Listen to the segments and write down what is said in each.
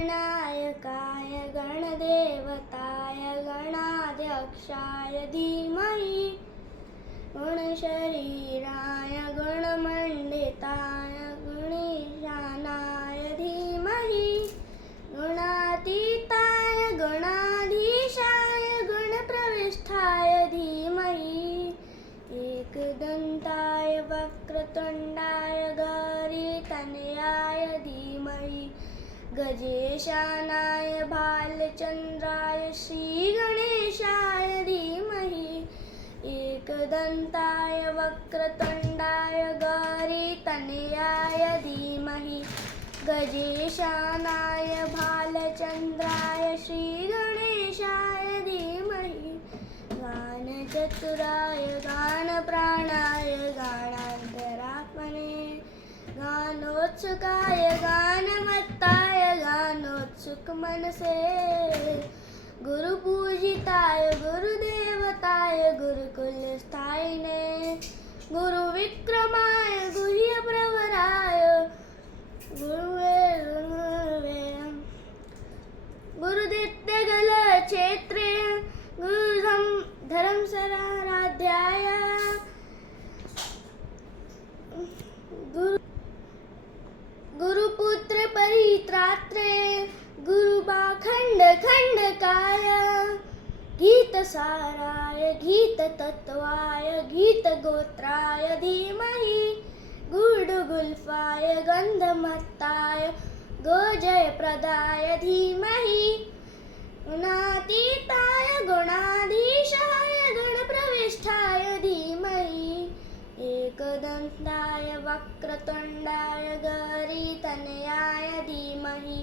गणनायकाय गणदेवताय गणाध्यक्षाय धीमहि गणशरीराय गणमण्डिताय गणेशानाय धीमहि गणातीताय गणाधीशाय गणप्रविष्ठाय धीमहि एकदन्ताय वक्रतुण्डाय गौरीतनयाय धीमहि गजेशानाय भालचन्द्राय श्रीगणेशाय धीमहि एकदन्ताय वक्रतुण्डाय गौरीतनयाय धीमहि गजेशानाय भालचन्द्राय श्रीगणेशाय धीमहि गानचतुराय गानप्राणाय गानान्तरात्मने गानोत्सुकाय गानमत्ताय गानोत्सुकमनसे गुरुपूजिताय गुरुदेवताय गुरुकुलस्थायिने गुरुविक्रमाय गुह्यप्रवराय गुरुदित्यगलक्षेत्रे धर्मसराराध्याय गुरुपुत्र परित्रात्रे गुरुबाखण्डखण्डकाय गीतसाराय गीततत्त्वाय गीतगोत्राय धीमहि गुडगुल्फाय गन्धमत्ताय गोजयप्रदाय धीमहि गुणातीताय गुणाधीशाय गणप्रविष्ठाय धीमहि एकदन्ताय वक्रतुण्डाय गौरीतनयाय धीमहि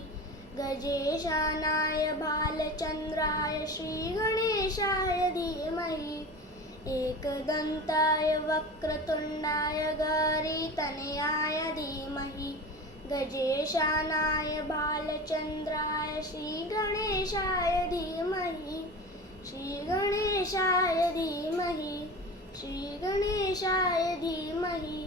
गजेशानाय भालचन्द्राय श्रीगणेशाय धीमहि एकदन्ताय वक्रतुण्डाय गौरीतनयाय धीमहि गजेशानाय भालचन्द्राय श्रीगणेशाय धीमहि श्रीगणेशाय धीमहि श्रीगणेशाय धीमहि।